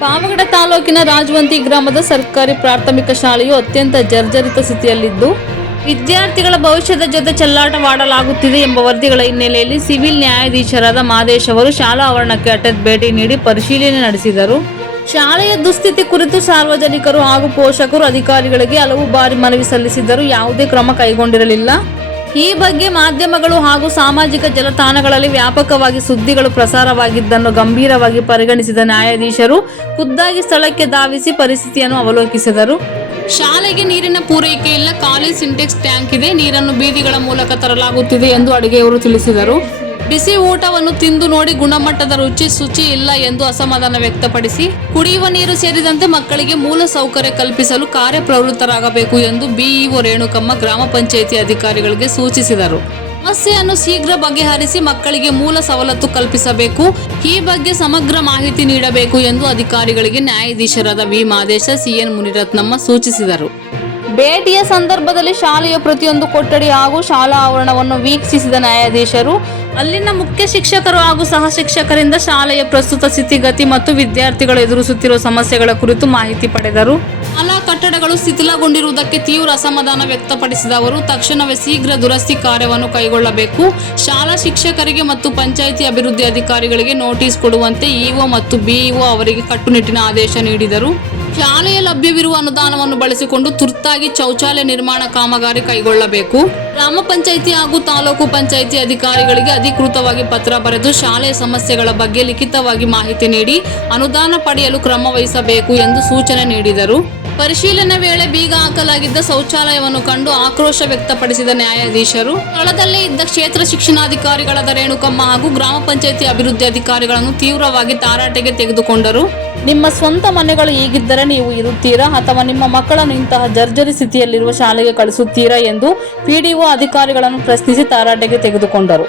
ಪಾವಗಡ ತಾಲೂಕಿನ ರಾಜವಂತಿ ಗ್ರಾಮದ ಸರ್ಕಾರಿ ಪ್ರಾಥಮಿಕ ಶಾಲೆಯು ಅತ್ಯಂತ ಜರ್ಜರಿತ ಸ್ಥಿತಿಯಲ್ಲಿದ್ದು, ವಿದ್ಯಾರ್ಥಿಗಳ ಭವಿಷ್ಯದ ಜೊತೆ ಚೆಲ್ಲಾಟವಾಡಲಾಗುತ್ತಿದೆ ಎಂಬ ವರದಿಗಳ ಹಿನ್ನೆಲೆಯಲ್ಲಿ ಸಿವಿಲ್ ನ್ಯಾಯಾಧೀಶರಾದ ಮಾದೇಶ್ ಅವರು ಶಾಲಾ ಆವರಣಕ್ಕೆ ಹಠಾತ್ ಭೇಟಿ ನೀಡಿ ಪರಿಶೀಲನೆ ನಡೆಸಿದರು. ಶಾಲೆಯ ದುಸ್ಥಿತಿ ಕುರಿತು ಸಾರ್ವಜನಿಕರು ಹಾಗೂ ಪೋಷಕರು ಅಧಿಕಾರಿಗಳಿಗೆ ಹಲವು ಬಾರಿ ಮನವಿ ಸಲ್ಲಿಸಿದ್ದರೂ ಯಾವುದೇ ಕ್ರಮ ಕೈಗೊಂಡಿರಲಿಲ್ಲ. ಈ ಬಗ್ಗೆ ಮಾಧ್ಯಮಗಳು ಹಾಗೂ ಸಾಮಾಜಿಕ ಜಾಲತಾಣಗಳಲ್ಲಿ ವ್ಯಾಪಕವಾಗಿ ಸುದ್ದಿಗಳು ಪ್ರಸಾರವಾಗಿದ್ದನ್ನು ಗಂಭೀರವಾಗಿ ಪರಿಗಣಿಸಿದ ನ್ಯಾಯಾಧೀಶರು ಖುದ್ದಾಗಿ ಸ್ಥಳಕ್ಕೆ ಧಾವಿಸಿ ಪರಿಸ್ಥಿತಿಯನ್ನು ಅವಲೋಕಿಸಿದರು. ಶಾಲೆಗೆ ನೀರಿನ ಪೂರೈಕೆ ಇಲ್ಲ, ಖಾಲಿ ಸಿಂಟೆಕ್ಸ್ ಟ್ಯಾಂಕ್ ಇದೆ, ನೀರನ್ನು ಬೀದಿಗಳ ಮೂಲಕ ತರಲಾಗುತ್ತಿದೆ ಎಂದು ಅಡುಗೆಯವರು ತಿಳಿಸಿದರು. ಬಿಸಿ ಊಟವನ್ನು ತಿಂದು ನೋಡಿ ಗುಣಮಟ್ಟದ ಶುಚಿ ಇಲ್ಲ ಎಂದು ಅಸಮಾಧಾನ ವ್ಯಕ್ತಪಡಿಸಿ, ಕುಡಿಯುವ ನೀರು ಸೇರಿದಂತೆ ಮಕ್ಕಳಿಗೆ ಮೂಲ ಸೌಕರ್ಯ ಕಲ್ಪಿಸಲು ಕಾರ್ಯಪ್ರವೃತ್ತರಾಗಬೇಕು ಎಂದು ಬಿಇಒ ರೇಣುಕಮ್ಮ ಗ್ರಾಮ ಪಂಚಾಯಿತಿ ಅಧಿಕಾರಿಗಳಿಗೆ ಸೂಚಿಸಿದರು. ಸಮಸ್ಯೆಯನ್ನು ಶೀಘ್ರ ಬಗೆಹರಿಸಿ ಮಕ್ಕಳಿಗೆ ಮೂಲ ಸವಲತ್ತು ಕಲ್ಪಿಸಬೇಕು, ಈ ಬಗ್ಗೆ ಸಮಗ್ರ ಮಾಹಿತಿ ನೀಡಬೇಕು ಎಂದು ಅಧಿಕಾರಿಗಳಿಗೆ ನ್ಯಾಯಾಧೀಶರಾದ ವಿ ಮಾದೇಶ, ಸಿಎನ್ ಮುನಿರತ್ನಮ್ಮ ಸೂಚಿಸಿದರು. ಭೇಟಿಯ ಸಂದರ್ಭದಲ್ಲಿ ಶಾಲೆಯ ಪ್ರತಿಯೊಂದು ಕೊಠಡಿ ಹಾಗೂ ಶಾಲಾ ಆವರಣವನ್ನು ವೀಕ್ಷಿಸಿದ ನ್ಯಾಯಾಧೀಶರು ಅಲ್ಲಿನ ಮುಖ್ಯ ಶಿಕ್ಷಕರು ಹಾಗೂ ಸಹ ಶಿಕ್ಷಕರಿಂದ ಶಾಲೆಯ ಪ್ರಸ್ತುತ ಸ್ಥಿತಿಗತಿ ಮತ್ತು ವಿದ್ಯಾರ್ಥಿಗಳು ಎದುರಿಸುತ್ತಿರುವ ಸಮಸ್ಯೆಗಳ ಕುರಿತು ಮಾಹಿತಿ ಪಡೆದರು. ಶಾಲಾ ಕಟ್ಟಡಗಳು ಶಿಥಿಲಗೊಂಡಿರುವುದಕ್ಕೆ ತೀವ್ರ ಅಸಮಾಧಾನ ವ್ಯಕ್ತಪಡಿಸಿದ ಅವರು ತಕ್ಷಣವೇ ಶೀಘ್ರ ದುರಸ್ತಿ ಕಾರ್ಯವನ್ನು ಕೈಗೊಳ್ಳಬೇಕು, ಶಾಲಾ ಶಿಕ್ಷಕರಿಗೆ ಮತ್ತು ಪಂಚಾಯಿತಿ ಅಭಿವೃದ್ಧಿ ಅಧಿಕಾರಿಗಳಿಗೆ ನೋಟಿಸ್ ಕೊಡುವಂತೆ ಇಒ ಮತ್ತು ಬಿಇಒ ಅವರಿಗೆ ಕಟ್ಟುನಿಟ್ಟಿನ ಆದೇಶ ನೀಡಿದರು. ಶಾಲೆಯ ಲಭ್ಯವಿರುವ ಅನುದಾನವನ್ನು ಬಳಸಿಕೊಂಡು ತುರ್ತಾಗಿ ಶೌಚಾಲಯ ನಿರ್ಮಾಣ ಕಾಮಗಾರಿ ಕೈಗೊಳ್ಳಬೇಕು. ಗ್ರಾಮ ಪಂಚಾಯಿತಿ ಹಾಗೂ ತಾಲೂಕು ಪಂಚಾಯಿತಿ ಅಧಿಕಾರಿಗಳಿಗೆ ಅಧಿಕೃತವಾಗಿ ಪತ್ರ ಬರೆದು ಶಾಲೆಯ ಸಮಸ್ಯೆಗಳ ಬಗ್ಗೆ ಲಿಖಿತವಾಗಿ ಮಾಹಿತಿ ನೀಡಿ ಅನುದಾನ ಪಡೆಯಲು ಕ್ರಮ ವಹಿಸಬೇಕು ಎಂದು ಸೂಚನೆ ನೀಡಿದರು. ಪರಿಶೀಲನೆ ವೇಳೆ ಬೀಗ ಹಾಕಲಾಗಿದ್ದ ಶೌಚಾಲಯವನ್ನು ಕಂಡು ಆಕ್ರೋಶ ವ್ಯಕ್ತಪಡಿಸಿದ ನ್ಯಾಯಾಧೀಶರು ಸ್ಥಳದಲ್ಲೇ ಇದ್ದ ಕ್ಷೇತ್ರ ಶಿಕ್ಷಣಾಧಿಕಾರಿಗಳಾದ ರೇಣುಕಮ್ಮ ಹಾಗೂ ಗ್ರಾಮ ಪಂಚಾಯಿತಿ ಅಭಿವೃದ್ಧಿ ಅಧಿಕಾರಿಗಳನ್ನು ತೀವ್ರವಾಗಿ ತಾರಾಟೆಗೆ ತೆಗೆದುಕೊಂಡರು. ನಿಮ್ಮ ಸ್ವಂತ ಮನೆಗಳು ಹೀಗಿದ್ದರೆ ನೀವು ಇರುತ್ತೀರಾ ಅಥವಾ ನಿಮ್ಮ ಮಕ್ಕಳನ್ನು ಇಂತಹ ಜರ್ಜರಿ ಸ್ಥಿತಿಯಲ್ಲಿರುವ ಶಾಲೆಗೆ ಕಳಿಸುತ್ತೀರಾ ಎಂದು ಪಿಡಿಒ ಅಧಿಕಾರಿಗಳನ್ನು ಪ್ರಶ್ನಿಸಿ ತಾರಾಟೆಗೆ ತೆಗೆದುಕೊಂಡರು.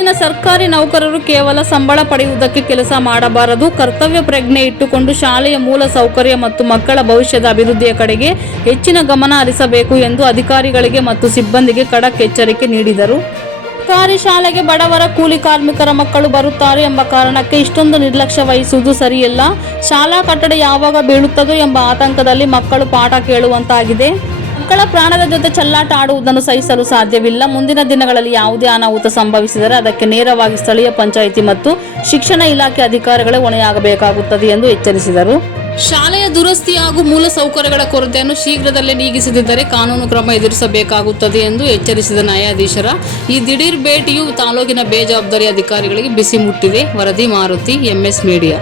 ಇನ್ನು ಸರ್ಕಾರಿ ನೌಕರರು ಕೇವಲ ಸಂಬಳ ಪಡೆಯುವುದಕ್ಕೆ ಕೆಲಸ ಮಾಡಬಾರದು, ಕರ್ತವ್ಯ ಪ್ರಜ್ಞೆ ಇಟ್ಟುಕೊಂಡು ಶಾಲೆಯ ಮೂಲ ಸೌಕರ್ಯ ಮತ್ತು ಮಕ್ಕಳ ಭವಿಷ್ಯದ ಅಭಿವೃದ್ಧಿಯ ಕಡೆಗೆ ಹೆಚ್ಚಿನ ಗಮನ ಹರಿಸಬೇಕು ಎಂದು ಅಧಿಕಾರಿಗಳಿಗೆ ಮತ್ತು ಸಿಬ್ಬಂದಿಗೆ ಖಡಕ್ ಎಚ್ಚರಿಕೆ ನೀಡಿದರು. ಸರ್ಕಾರಿ ಶಾಲೆಗೆ ಬಡವರ ಕೂಲಿ ಕಾರ್ಮಿಕರ ಮಕ್ಕಳು ಬರುತ್ತಾರೆ ಎಂಬ ಕಾರಣಕ್ಕೆ ಇಷ್ಟೊಂದು ನಿರ್ಲಕ್ಷ್ಯ ವಹಿಸುವುದು ಸರಿಯಲ್ಲ. ಶಾಲಾ ಕಟ್ಟಡ ಯಾವಾಗ ಬೀಳುತ್ತದೋ ಎಂಬ ಆತಂಕದಲ್ಲಿ ಮಕ್ಕಳು ಪಾಠ ಕೇಳುವಂತಾಗಿದೆ. ಮಕ್ಕಳ ಪ್ರಾಣದ ಜೊತೆ ಚೆಲ್ಲಾಟ ಆಡುವುದನ್ನು ಸಹಿಸಲು ಸಾಧ್ಯವಿಲ್ಲ. ಮುಂದಿನ ದಿನಗಳಲ್ಲಿ ಯಾವುದೇ ಅನಾಹುತ ಸಂಭವಿಸಿದರೆ ಅದಕ್ಕೆ ನೇರವಾಗಿ ಸ್ಥಳೀಯ ಪಂಚಾಯಿತಿ ಮತ್ತು ಶಿಕ್ಷಣ ಇಲಾಖೆ ಅಧಿಕಾರಿಗಳೇ ಹೊಣೆಯಾಗಬೇಕಾಗುತ್ತದೆ ಎಂದು ಎಚ್ಚರಿಸಿದರು. ಶಾಲೆಯ ದುರಸ್ತಿ ಹಾಗೂ ಮೂಲ ಸೌಕರ್ಯಗಳ ಕೊರತೆಯನ್ನು ಶೀಘ್ರದಲ್ಲೇ ನೀಗಿಸದಿದ್ದರೆ ಕಾನೂನು ಕ್ರಮ ಎದುರಿಸಬೇಕಾಗುತ್ತದೆ ಎಂದು ಎಚ್ಚರಿಸಿದ ನ್ಯಾಯಾಧೀಶರ ಈ ದಿಢೀರ್ ಭೇಟಿಯು ತಾಲೂಕಿನ ಬೇಜವಾಬ್ದಾರಿ ಅಧಿಕಾರಿಗಳಿಗೆ ಬಿಸಿ ಮುಟ್ಟಿದೆ. ವರದಿ ಮಾರುತಿ, ಎಂಎಸ್ ಮೀಡಿಯಾ.